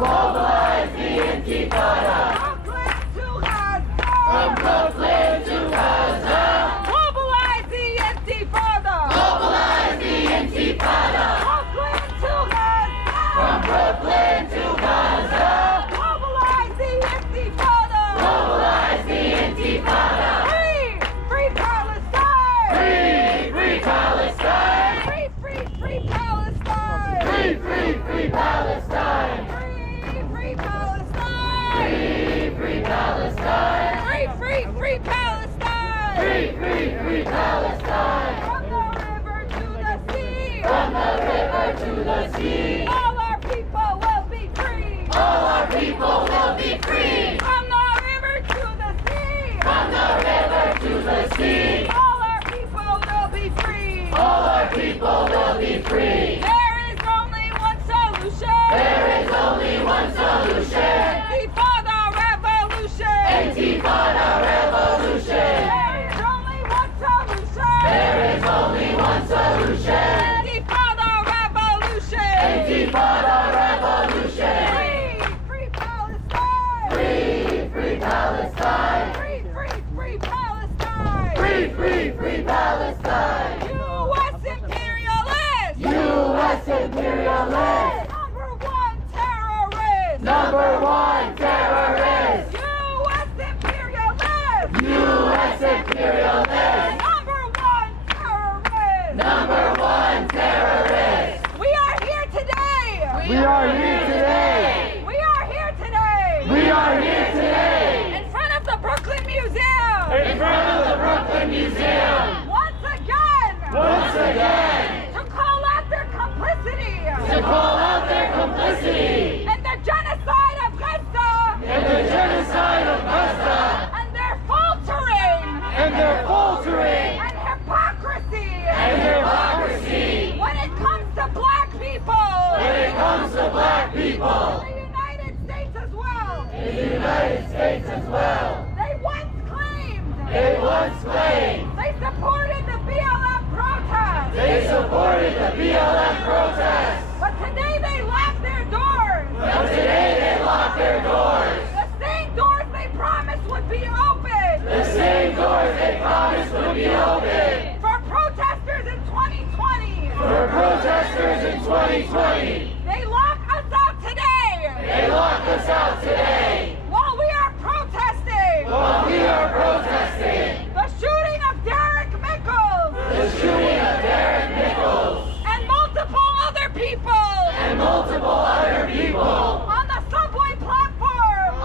Mobilize the Intifada. From Brooklyn to Gaza. Mobilize the Intifada. Mobilize the Intifada. From Brooklyn to Gaza. Mobilize the Intifada. Mobilize the Intifada. Free Palestine. Free Palestine. Free Palestine. Free Palestine. Free Palestine. Free Palestine. Free Palestine. Free Palestine. From the river to the sea. From the river to the sea. All our people will be free. All our people will be free. From the river to the sea. From the river to the sea. All our people will be free. All our people will be free. There is only one solution. There is only one solution. Intifada revolution. Intifada revolution. There is only one solution. There is only one solution. Intifada revolution. Intifada revolution. Free Palestine. Free Palestine. Free Palestine. Free Palestine. U.S. imperialist. U.S. imperialist. Number one terrorist. Number one terrorist. U.S. imperialist. U.S. imperialist. Number one terrorist. Number one terrorist. We are here today. We are here today. We are here today. We are here today. In front of the Brooklyn Museum. In front of the Brooklyn Museum. Once again. Once again. To call out their complicity. To call out their complicity. In the genocide of Gaza. In the genocide of Gaza. And their faltering. And their faltering. And hypocrisy. And hypocrisy. When it comes to black people. When it comes to black people. In the United States as well. In the United States as well. They once claimed. They once claimed. They supported the BLM protest. They supported the BLM protest. But today they lock their doors. But today they lock their doors. The same doors they promised would be open. The same doors they promised would be open. For protesters in 2020. For protesters in 2020. They lock us out today. They lock us out today. While we are protesting. While we are protesting. The shooting of Derek Mickles. The shooting of Derek Mickles. And multiple other people. And multiple other people. On the subway platform.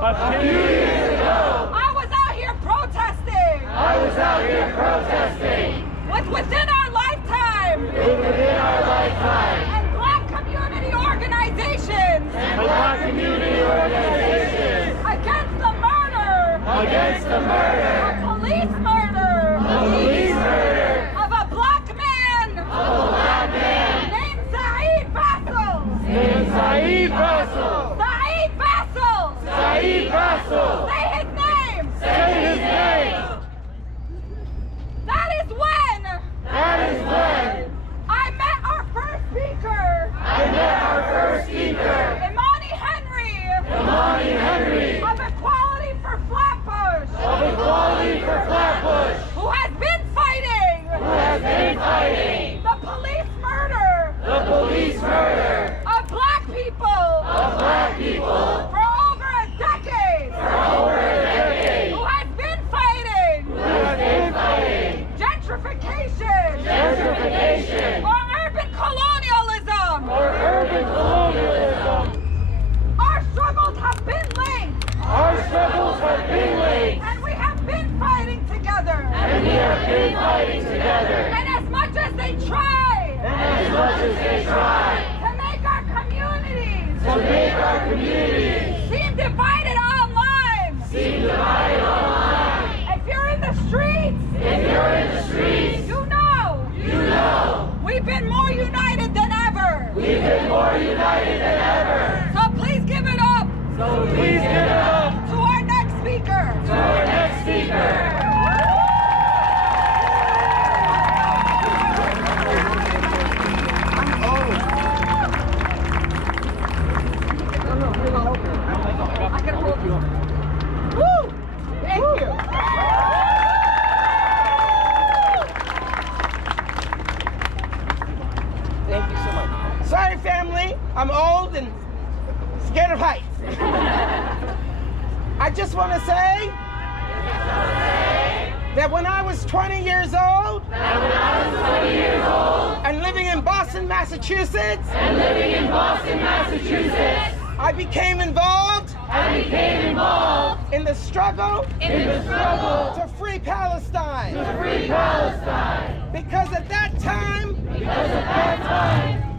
A few years ago. I was out here protesting. Within our lifetime. And Black community organizations. Against the murder. A police murder. Of a black man. Named Saeed Bassel. Saeed Bassel. Say his name. That is when I met our first speaker. Imani Henry. Of Equality for Flatbush. Who has been fighting. The police murder. Of black people. For over a decade. Who has been fighting. Gentrification. Or urban colonialism. Our struggles have been linked. And we have been fighting together. And as much as they try. To make our communities. Seem divided online. If you're in the streets. You know. We've been more united than ever. So please give it up. To our next speaker. I can hold you. Woo! Thank you. Thank you so much. Sorry, family. I'm old and scared of heights. I just want to say that when I was 20 years old and living in Boston, Massachusetts, I became involved in the struggle to free Palestine. Because at that time,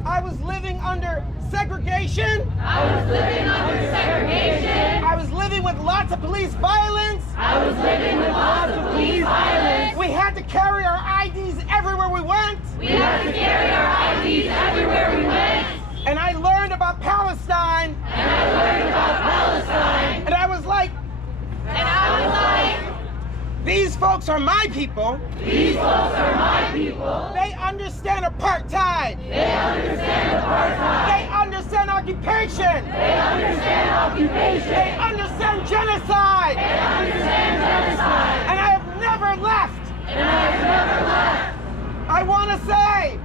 I was living under segregation. I was living with lots of police violence. We had to carry our IDs everywhere we went. And I learned about Palestine. And I was like, these folks are my people. They understand apartheid. They understand occupation. They understand genocide. And I have never left. I want to say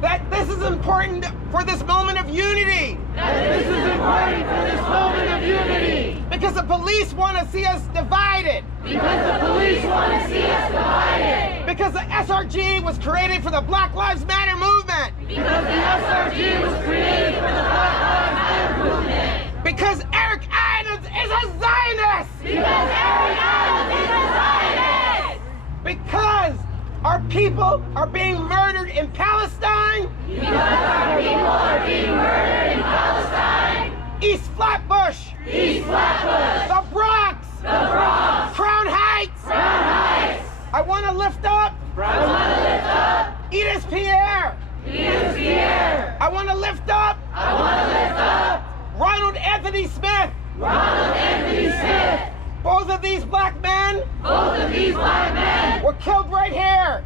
that this is important for this moment of unity. Because the police want to see us divided. Because the SRG was created for the Black Lives Matter movement. Because Eric Adams is a Zionist. Because our people are being murdered in Palestine. East Flatbush. The Bronx. Crown Heights. I want to lift up. Edith Pierre. I want to lift up. Ronald Anthony Smith. Both of these black men were killed right here.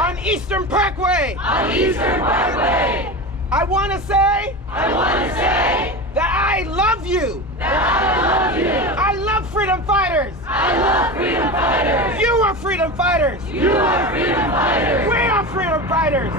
On Eastern Parkway. I want to say that I love you. I love freedom fighters. You are freedom fighters. We are freedom fighters.